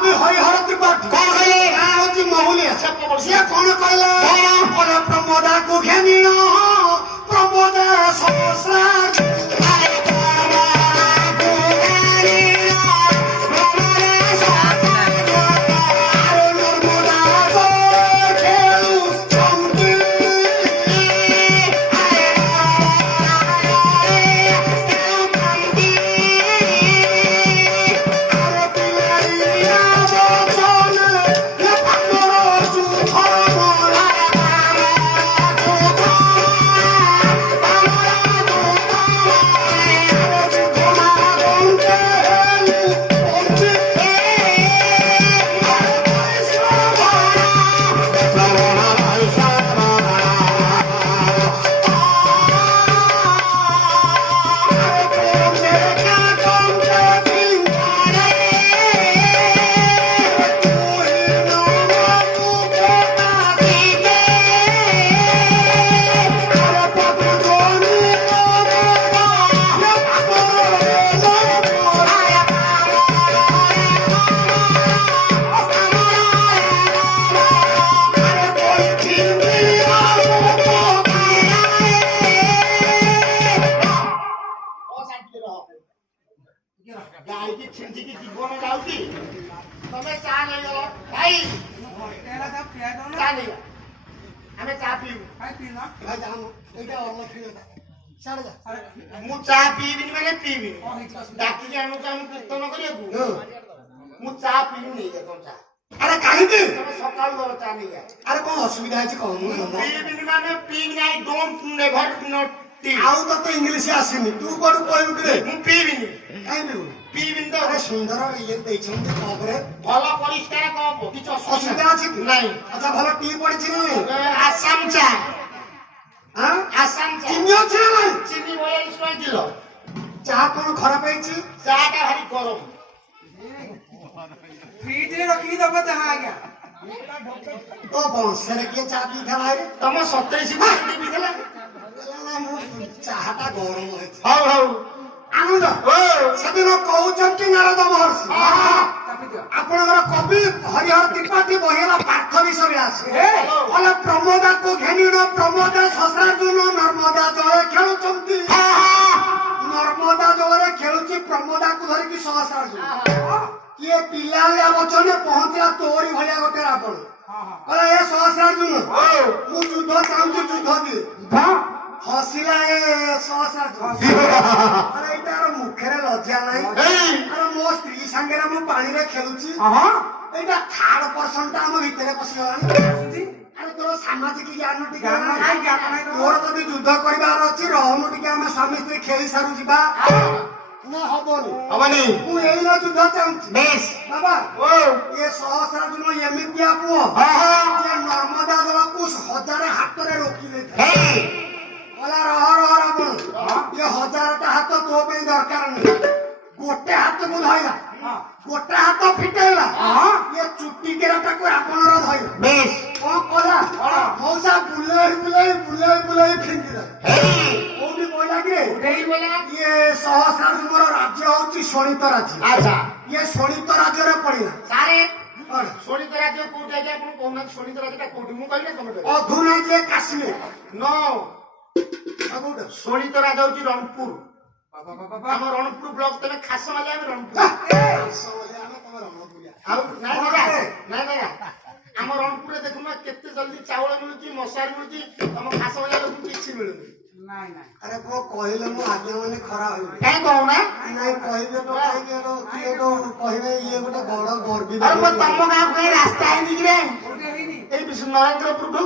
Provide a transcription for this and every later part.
कवि हरिहर त्रिपाठी कौन कहले हूँ महुलिया सी कौन कहला प्रमोदा को घेनिण प्रमोदा सहस्रा अरे कहीं सकाल अरे कौन असुविधा है आउ तो इंग्लीश आसनी तू कौन कहू कि पीबिनी कहीं पीबिनी तो अरे सुंदर ये कपरे भल परिष्कार कप किछ असुविधा अच्छी नहीं अच्छा भल टी पड़ी आसाम चा हाँ आसाम चा चिनी अच्छी ना नहीं चिनी 42 किलो चाह कौन खराब है चाह टा भारी गरम फ्रिज रे रखी दब चाह आ गया तो बंसरे के चाह पी था भाई तम 27 मिनिट भी देला चाहटा गरम है हाउ हाउ आनंद सेदिन कहउचंती नारद महर्षि आपनकर कवि हरिहर त्रिपाठी बहिला पार्थ विषय आसे बोले प्रमोदा को घेनिण प्रमोदा ससराजुन नर्मदा जळे खेलुचंती नर्मदा जळे खेलुची प्रमोदा को धरि की सहस्राजुन ये पिलालिया वचने पहुंचला तोरी भलिया गोटे रावण कहला ए सहस्राजुन मु युद्ध चाहूची युद्ध दि हसिला ए सहस्राजुन अरे इटार मुखरे लज्जा नाही अरे मो स्त्री संगे मु पानी रे खेलुची एटा थर्ड पर्सन ता हम भीतरे पसी गलानी अरे तोर सामाजिक ज्ञान टिके नाही तोर जदी युद्ध करिबार अछि रहम टिके हम स्वामी स्त्री खेली सारु जिबा ना हबनी मु एइला युद्ध चाहूची बेस बाबा ये सहस्राजुन एमितिया पुओ जे नर्मदा जल को हजार हाथ रे रोकी ले बोला रह रावण ये 1000टा हाथ तो पे दरकार नहीं गोटे हाथ को धइला गोटे हाथ फिटेला ये चुट्टी केराटा को रावण रो धइला बेस ओ कोला मौसा बुले फिंगिला ओडी बोला कि उठेई बोला ये सहस्राजुन राज्य होची शोणित राज्य अच्छा ये शोणित राज्य रे पड़िला सारे शोणित राज्य कोठी आके आपण कोना शोणित राज्यटा कोठी मु कहले तमे अधुना जे काश्मीर नो अबुड शोणित राज्य होची रणपुर हम रणपुर ब्लॉक तमे खास माले हम रणपुर आउ ना हम रणपुर रे देखुना केते जल्दी चावल मिलुची मसार मिलुची हम खास माले लोक किछि मिलुनी अरे वो कहले मु आगे माने खरा होई काय कहू ना नहीं कहबे तो काई के तो किए तो कहबे ये गोटे बड़ गर्वी अरे वो तम गाँव के रास्ता है नी रे ए विष्णु नरेंद्रपुर ठू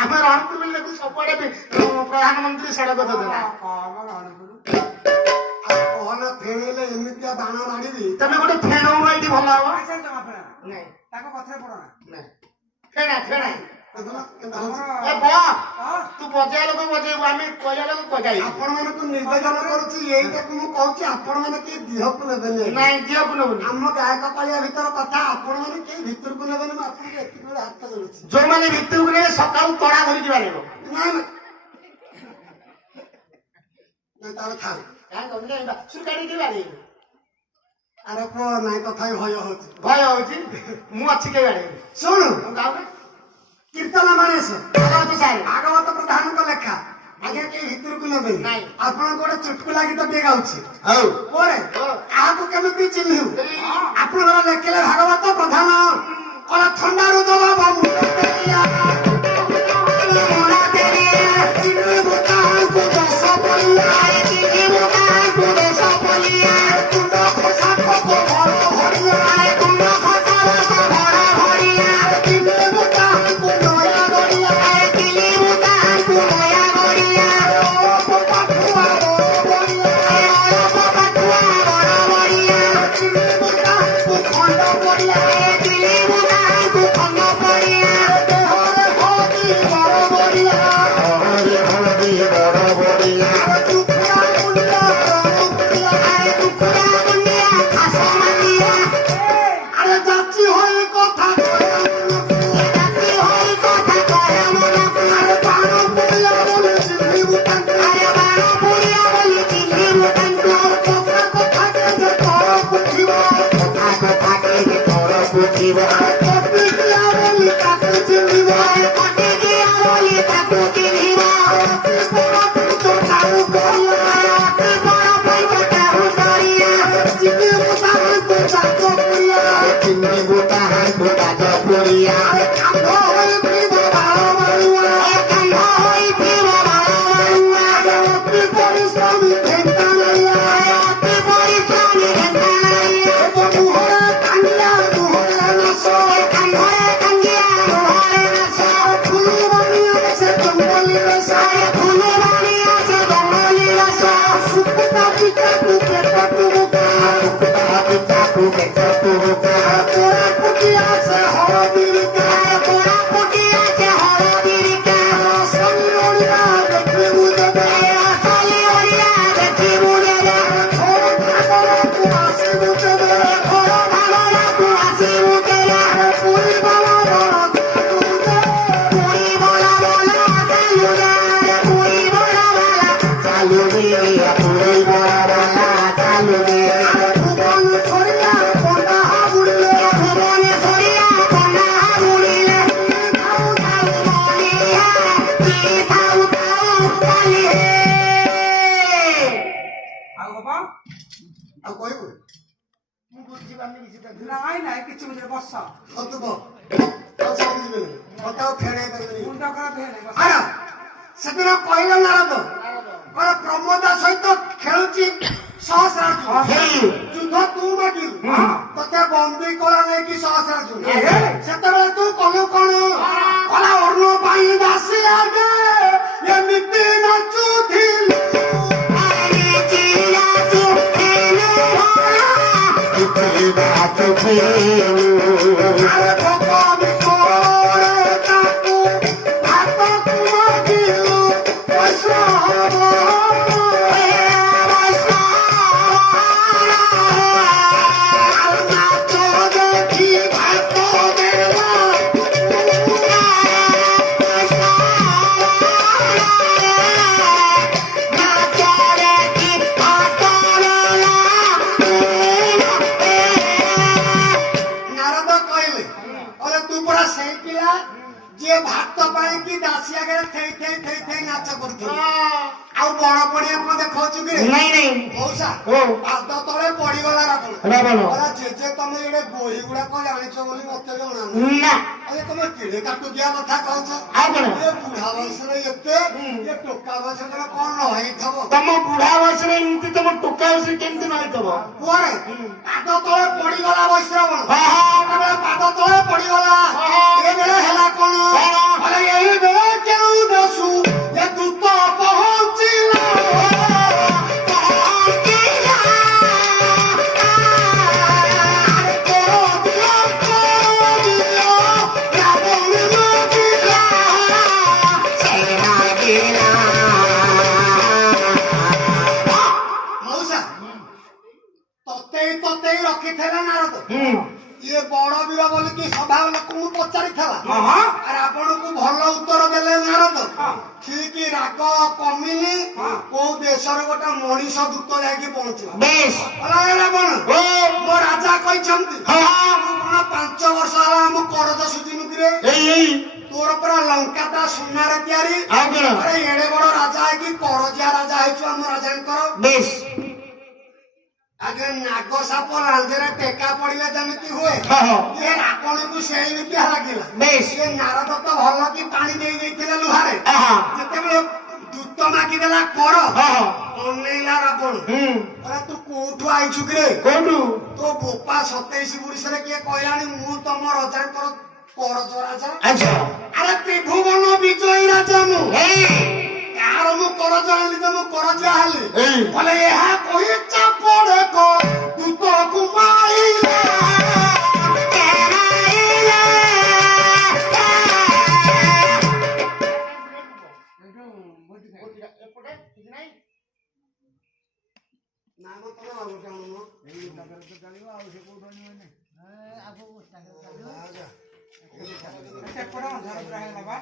हम रणपुर में देखु सबडे प्रधानमंत्री सड़क देला कहले फेणेले एमितिया बाण मारिबी तमे गोटे फेणौ माइटी भला हो नहीं ताको कथरे पड़ना नहीं फेणा ए बा तू बजाय लोग बजेबो आमे कहया लोग बजाई आपण माने को निर्देशन करूची एइटा को मु कहूची आपण माने के दिह को नेबेनी नहीं दियो को नबनी हम गायक पालिया भीतर कथा आपण माने के भीतर को नेबेनी म आपन के एति बेला हाथ जोड़ुची जो माने भितरु को नेले सकाळु तोड़ा धरि दिबा लेबो नहीं तार था काय कहले सुकाडी दिबा ले ଆରେ ପୁଅ ନାଇଁ ତଥାପି ଭୟ ହଉଛି। ଭୟ ହଉଛି ମୁଁ ଅଛି କେ ଗାଡି ଶୁଣୁ ମୁଁ ଗାଉରେ କୀର୍ତ୍ତନ ଗଣେଶ ଭାଗବତ ସାରେ ଭାଗବତ ପ୍ରଧାନଙ୍କ ଲେଖା ଆଜ୍ଞା କେହି ଭିତରକୁ ନେବେନି। ନାଇଁ। ଆପଣଙ୍କ ଗୋଟେ ଚୁଟକୁଲା ଗୀତ ଟିକେ ଗାଉଛି ହଉ ପରେ କାହାକୁ କେମିତି ଚିହ୍ନିବୁ ଆପଣଙ୍କର ଲେଖିଲେ ଭାଗବତ ପ୍ରଧାନ କଣ ଥଣ୍ଡାରୁ ଦବା ବାବୁ ଚିହ୍ନିବୁ କାହାକୁ ଦଶ ପଡ଼ିଲା ଚିହ୍ନିବୁ କାହାକୁ ଦଶ ପଡ଼ିଲା କୁଣ୍ଡ ଖୋସା ଖୋକ ଭର ଭରିଆ କୁଣ୍ଡ ଖୋସା ଭର ଭରିଆ ଚିହ୍ନିବୁ କାହାକୁ ନୟା ଗଡ଼ିଆ ଚିହ୍ନିବୁ କାହାକୁ ନୟା ଗଡ଼ିଆ ପାଠୁଆ ବଡ଼ ବଡ଼ିଆ ପାଠୁଆ ବଡ଼ ବଡ଼ିଆ ଚିହ୍ନିବୁ କାହାକୁ ଖଣ୍ଡ ପଡ଼ିଆ ଚିହ୍ନିବୁ କାହାକୁ ଖଣ୍ଡ ପଡ଼ିଆ ଦେହରେ ହଳଦୀ ବଡ଼ ବଡ଼ିଆ ଟୁକୁରା ମୁଣ୍ଡିଆ ଟୁକୁରା ମୁଣ୍ଡିଆ ଘାସ ମାଣ୍ଡିଆ ଆରେ ଯାଚି ହୋଇ କଥା ଯାଚି ହୋଇ କଥା କହେ ମନକୁ ଆରେ ବାଣ ପୁଡ଼ିଆ ବୋଲି ଚିହ୍ନିବୁ ତାଙ୍କୁ ଆରେ ବାଣ ପୁଡ଼ିଆ ବୋଲି ଚିହ୍ନିବୁ ତାଙ୍କୁ କଥା କଥା କେ ଯେ ତଳକୁ ଥିବ କଥା କଥା କେ ଯେ ତଳକୁ ଥିବ କଟିକିଆ ବୋଲି ତାକୁ ଚିହ୍ନିବ କଟିକିଆ ବୋଲି ତାକୁ ଚିହ୍ନିବ ଅତି ବଡ଼ ପଇସାଟାକୁ କରିବା ଅତି ବଡ଼ ପଇସାଟାକୁ କରିବା ଚିହ୍ନିବୁ ତାହାକୁ ଚାକ ପୁଡ଼ିଆ ଚିହ୍ନିବୁ ତାହାକୁ ଚାକ ପୁଡ଼ିଆ କାନ୍ଧ ହୋଇଥିବ ବାଳ ବାଳୁଆ କାନ୍ଧ ହୋଇଥିବ ବାଳ ବାଳୁଆ ଅତି ପରିଶ୍ରମୀ ଢେଙ୍କାନାଳିଆ ଅତି ପରିଶ୍ରମୀ ଢେଙ୍କାନାଳିଆ ମୁହଁରେ କାଣ୍ଡିଆ ମୁହଁରେ ନାଶ କାନ୍ଧରେ କାଣ୍ଡିଆ ମୁହଁରେ ନାଶ ଫୁଲବାଣୀ ଆସେ ଜଙ୍ଗଲି ରସ ଫୁଲବାଣୀ ଆସେ ଜଙ୍ଗଲି ରସ ସୁକୁତା ପିଠାକୁ ପେଟକୁ ବୁକା ସୁକୁତା ପିଠାକୁ ପେଟକୁ ବୁକା କୋରାପୁଟି ଆସେ ହଳଦୀରିକା କୋରାପୁଟି ଆସେ ହଳଦୀରିକା ଅସଲି ଓଡ଼ିଆ ଦେଖିବୁ ଦେବେ ଅସଲି ଓଡ଼ିଆ ଦେଖିବୁ ଦେବେ ଘର ଭାଗରକୁ ଆସିବୁ ଦେବେ ଘର ଭାଗରକୁ ଆସିବୁ ଦେବେ ପୁରୀ ବାଲା ବଳ ଚାଲୁ ଦେ ପୁରୀ ବାଲା ବଳ ଚାଲୁ ଦେ ପୁରୀ ବାଲା ବଳ ଚାଲୁ ଦେ ପୁରୀ ବାଲା ବଳ ଚାଲୁ ଦେ ଭୁବନ ଛড়ିଆ ପଣ୍ଡା ବୁଡ଼ିଲେ ଭୁବନ ଛড়ିଆ ପଣ୍ଡା ବୁଡ଼ିଲେ ଥାଉ ଥାଉ ବଳିଆ ଥାଉ ଥାଉ ବଳି ଆଉ ହବ ଆଉ କହିବୁ ମୁଁ ବୁଝିପାରୁନି କିଛି ତାକୁ ନାଇଁ ନାଇଁ କିଛି ବୁଝିଲେ ବସ ହତୁବ ଆଉ ସବୁ ଯିବେନି ମତେ ଆଉ ଖେଳେଇ ପାରିବେନି ମୁଣ୍ଡ ଖରାପ ହେଇନି ବସ ଆର ସେଦିନ କହିଲ ନାରଦ କଣ ପ୍ରମୋଦା ସହିତ ଖେଳୁଛି ସହସ୍ରାର୍ଜୁନ ଯୁଦ୍ଧ ତୁ ମାଗିଲୁ ତତେ ବନ୍ଦୀ କଲା ନେଇକି ସହସ୍ରାର୍ଜୁନ ସେତେବେଳେ ତୁ କଲୁ କଣ କଲା ଅର୍ଣ୍ଣ ପାଇଁ ଦାସୀ ଆଗେ ଏମିତି ନାଚୁଥିଲୁ ଆରେ ଭଗବାନ କୋରେ ତାକୁ ଭାତକୁ ମାଗିଲୁ ପଇସା ହବ ନାଚ ଦେଖି ଭାତ ଦେବା ନାଚ ଦେଖି ଭାତ ନାରଦ କହିଲେ କହିଲେ ତୁ ପରା ସେଇ ପିଲା ଯିଏ ଭାତ ପାଇକି ଦାସୀ ଆଗରେ ଥେଇ ଥେଇ ଥେଇ ଥେଇ ନାଚ କରୁଥିଲୁ ଆଉ ବଡ ପଡିଆ କଣ ଦେଖାଉଛୁ କି ନାଇଁ ନାଇଁ ମଉସା ଓ ପାଦ ତଳେ ପଡିଗଲା ରାବଣ ରାବଣ କହିଲା ଜେଜେ ତମେ ଏଡେ ବହି ଗୁଡାକ ଜାଣିଛ ବୋଲି ମତେ ଜଣା ନାହିଁ ନା ଆରେ ତମେ କିଡେ କାଟୁକିଆ କଥା କହୁଛ ଆଉ କଣ ଏ ବୁଢା ବୟସରେ ଏତେ ଏ ଟୋକା ବୟସରେ ତମେ କଣ ନ ହେଇଥିବ ତମ ବୁଢା ବୟସରେ ଏମିତି ତମ ଟୋକା ବୟସରେ କେମିତି ନ ହେଇଥିବ କୁଆଡେ ପାଦ ତଳେ ପଡିଗଲା ବୈଶ୍ରବଣ ଓହୋ। ଯେତେବେଳେ ପାଦ ତଳେ ପଡିଗଲା ଏ ବେଳେ ହେଲା କଣ କହିଲେ ଏଇ ବେଳେ କେଉଁ ଦଶୁ ଏ ଦୂତ ପହଞ୍ଚିଲା ମଉସା ତତେଇ ତତେଇ ରଖିଥିଲେ ନାରଦ ଇଏ ସିଏ ବଡ ବୀର ବୋଲିକି ସଭା ଲୋକଙ୍କୁ ପଚାରିଥିଲା ହଁ ଆରେ ଆପଣଙ୍କୁ ଭଲ ଉତ୍ତର ଦେଲେ ନାରଦ ଠିକ ରାଗ କମିନି କୋଉ ଦେଶରେ ଗୋଟେ ମଣିଷ ଦୂତ ଯାଇକି ପହଞ୍ଚିବ ବେଶ ରାବଣ ଓ ମୋ ରାଜା କହିଛନ୍ତି ହଁ ମୁଁ କଣ 5 ବର୍ଷ ହେଲା ଆମ କରଜ ସୁଝିନୁ କିରେ ଏଇ ତୋର ପୁରା ଲଙ୍କାଟା ସୁନାରେ ତିଆରି ଆଉ କଣ ଆରେ ଏଡେ ବଡ ରାଜା ହେଇକି କରଜିଆ ରାଜା ହେଇଛୁ ଆମ ରାଜାଙ୍କର ବେଶ ଆଗେ ନାଗ ସାପ ଲାଞ୍ଜରେ ଟେକା ପଡିଲେ ଯେମିତି ହୁଏ ହଁ ହଁ ଇଏ ରାବଣକୁ ସେଇ ନିତିଆ ଲାଗିଲା ବେଶ ସିଏ ନାରଦ ତ ଭଲ କି ପାଣି ଦେଇ ଦେଇଥିଲେ ଲୁହାରେ ଆହା ଯେତେବେଳେ ଦୂତ ମାଗିଦେଲା କର ହଁ ହଁ ଅନେଇଲା ରାବଣ ଆରେ ତୁ କୋଉଠୁ ଆଇଛୁ କିରେ କୋଉଠୁ ତୋ ବୋପା 27 ପୁରୁଷରେ କିଏ କହିଲାଣି ମୁଁ ତମ ରଜାଙ୍କର କରଜ ରାଜା ଆଚ୍ଛା ଆରେ ତ୍ରିଭୁବନ ବିଜୟୀ ରାଜା ମୁଁ ଏଇ କାହାର ମୁଁ କରଜ ଆଣିଲି ଯେ ମୁଁ କରଜିଆ ହେଲି ଏଇ ବୋଲେ ଏହା କହି ଚାପଡେ କ ଦୂତକୁ ମାଇଲା ଏପଟେ କିଛି ନାହିଁ ନା ମ ତମେ ଆଉ ଗୋଟେ ଆଣୁନ ସେପଟେ ଅନ୍ଧାର ପୁରା ହେଇଗଲା ବା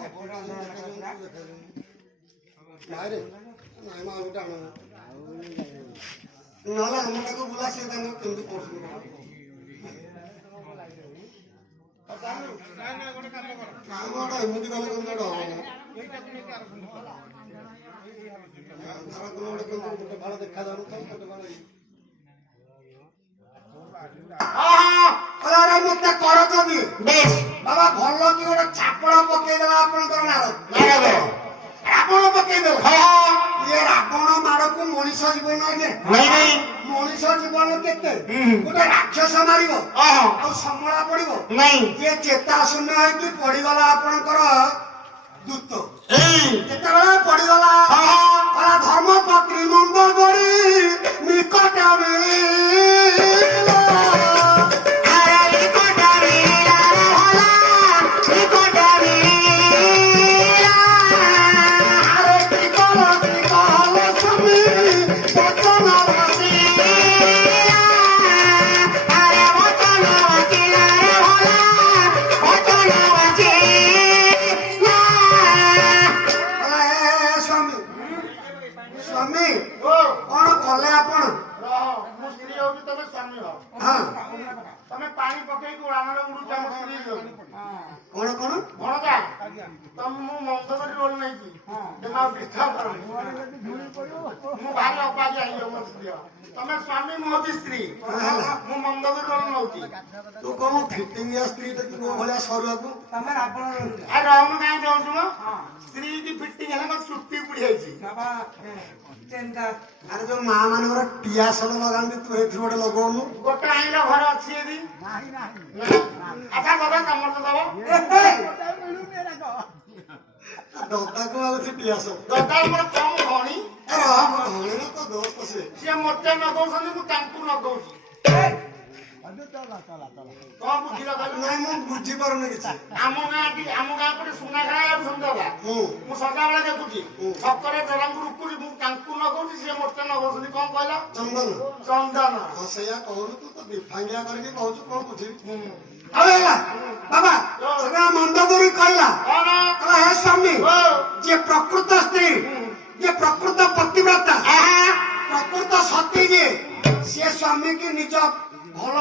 ସେପଟେ ଅନ୍ଧାର ହେଲା ପୁରା ନାଇଁ ମ ଆଉ ଗୋଟେ ଆଣୁନ ନହେଲେ ଆମଟାକୁ ବୁଲା ସେ ତାଙ୍କ କେମିତି ପଡୁଛନ୍ତି ଏମିତି କଲେ କେମିତି ଗୋଟେ ଗୋଟେ ଫଳ ଦେଖାଯାଉନି ଆରେ ମତେ କରଜ ଦିଏ ବେଶ ବାବା ଭଲ କି ଗୋଟେ ଚାପଡ଼ ପକେଇଦେଲା ଆପଣଙ୍କର ନାରଦ ନାରଦ ରାବଣ ପକେଇଦେଲା ହଁ ଇଏ ରାବଣ ମାରକୁ ମଣିଷ ଜୀବନ ଆଗେ ନାଇଁ ନାଇଁ ମଣିଷ ଜୀବନ କେତେ ଗୋଟେ ରାକ୍ଷସ ମାରିବ ହଁ ଆଉ ସମଳା ପଡିବ ନାଇଁ ଇଏ ଚେତା ଶୂନ୍ୟ ହେଇକି ପଡିଗଲା ଆପଣଙ୍କର ଦୂତ ଏଇ ଯେତେବେଳେ ପଡିଗଲା ଗଲା ଧର୍ମ ପତ୍ନୀ ମନ୍ଦ କରି ନିକଟ ମିଳିଲା ଆରେ କୋଟା ମିଲା ହେଲା କୋଟା ମିଲା ଆରେ ତ୍ରିକଲ ସ୍ୱାମୀ ବଚନ ବସି ଆରେ ବଚନ ବଚିଲା ରେ ହେଲା ବଚନ ବଚିଲା ସ୍ୱାମୀ ସ୍ୱାମୀ ଓ କଣ କଲେ ଆପଣ ରହ ମୁଁ ସ୍ତ୍ରୀ ହଉଛି ତମେ ସ୍ୱାମୀ ହଅ ହଁ ତମେ ପାଣି ପକେଇକି ଉଡ଼ାଣରେ ଉଡୁଛ ଆମ ସ୍ତ୍ରୀ ହଉଛି କଣ କଣ ଭଣଜା ତମ ମୁଁ ମନ୍ଦ କରି ରୋଲ ନେଇଛି ତେଣୁ ଆଉ ଡିଷ୍ଟର୍ବ କରନି ମୁଁ ଭାରି ଅବାଗିଆ ହେଇଯିବ ମୋ ସ୍ତ୍ରୀ ତମେ ସ୍ୱାମୀ ମୁଁ ହଉଛି ସ୍ତ୍ରୀ ମୁଁ ମନ୍ଦ କରି ରୋଲ ନଉଛି ତୁ କଣ ଫିଟିଙ୍ଗିଆ ସ୍ତ୍ରୀ ଦେଖି ମୋ ଭଳିଆ ସରୁଆକୁ ତମେ ରାବଣ ରହୁଛ ଆରେ ରହୁନୁ କାହିଁ ରହୁଛୁ ମ ସ୍ତ୍ରୀ କି ଫିଟିଂ ହେଲେ ମୋ ଚୁଟି ପୁଡି ଯାଇଛି ବାବା ଚିନ୍ତା ଆରେ ଯୋଉ ମା ମାନଙ୍କର ଟିଆସଲ ଲଗାନ୍ତି ତୁ ଏଥିରୁ ଗୋଟେ ଲଗଉନୁ ଗୋଟେ ଆଇଲ ଘରେ ଅଛି ଯଦି ଆଚ୍ଛା ଦବା ତମର ତ ଦବ ଦତାକୁ ଆଉ ସେ ଟିଆସଲ ଦରକାର ମୋର କମ ଭଉଣୀ ଧଣୀ ତ ଦୋସ୍ତ ସିଏ ମୋତେ ନ ଦଉଛନ୍ତି ମୁଁ ତାଙ୍କୁ ନ ଦଉଛି କଣ ବୁଝିଲ କହିଲ ନାଇଁ ମୁଁ ବୁଝିପାରୁନି କିଛି ଆମ ଗାଁ ପଟେ ସୁନା ଖେଳା ଯାଉଛନ୍ତି ଦାଦା ମୁଁ ସଦାବେଳେ ଦେଖୁଛି ଛକରେ ଜଣଙ୍କୁ ରୁକୁଛି ମୁଁ ତାଙ୍କୁ ନ କହୁଛି ସିଏ ମୋତେ ନ ଦଉଛନ୍ତି କଣ କହିଲ ଚନ୍ଦନ ଚନ୍ଦନ ହଁ ସେଇଆ କହୁନୁ ତୁ ତ ବିଫାଙ୍ଗିଆ କରିକି କହୁଛୁ କଣ ବୁଝିବି ଆଉ ହେଲା ବାବା ସେଟା ମନ୍ଦ କରି କହିଲା କଣ କହିଲା ହେ ସ୍ୱାମୀ ଓ ଯିଏ ପ୍ରକୃତ ସ୍ତ୍ରୀ ଯିଏ ପ୍ରକୃତ ପତିବ୍ରତା ପ୍ରକୃତ ସତୀ ଯିଏ ସିଏ ସ୍ୱାମୀ କି ନିଜ ଭଲ